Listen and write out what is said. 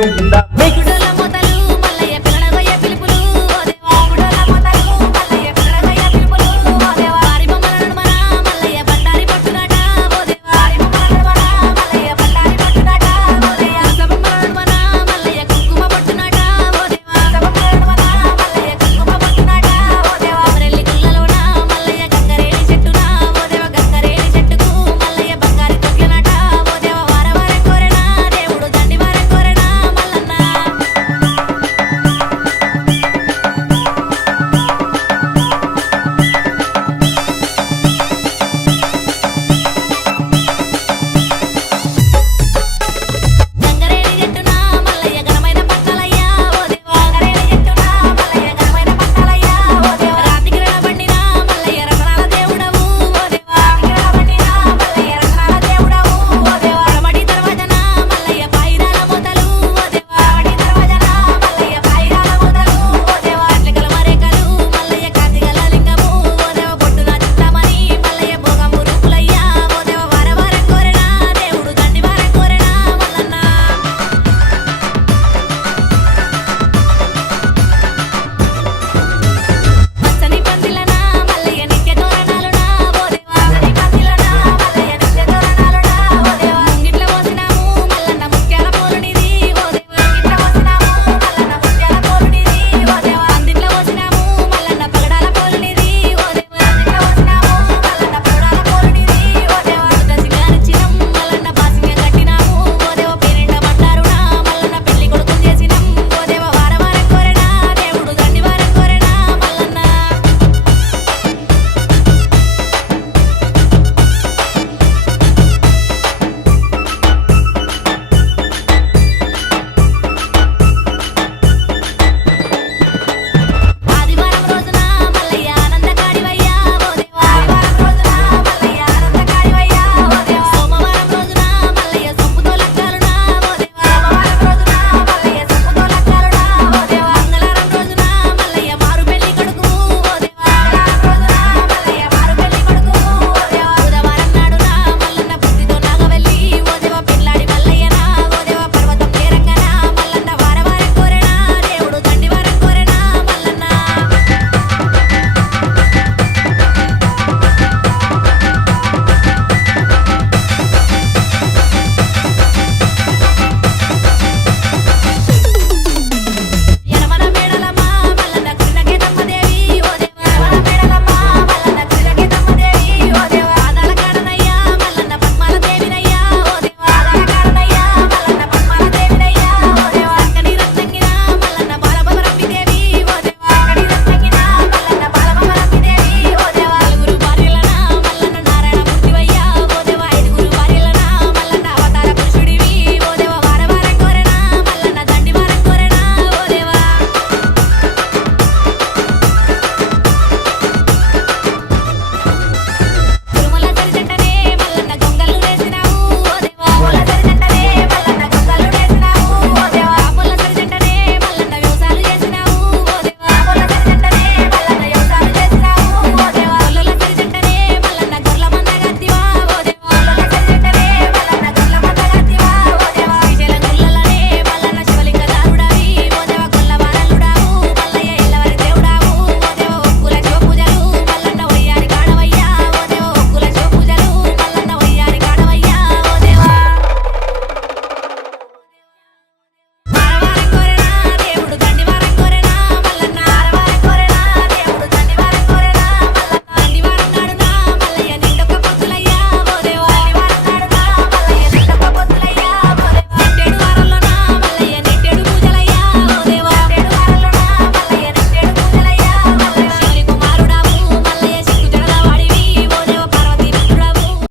నేను ఉందా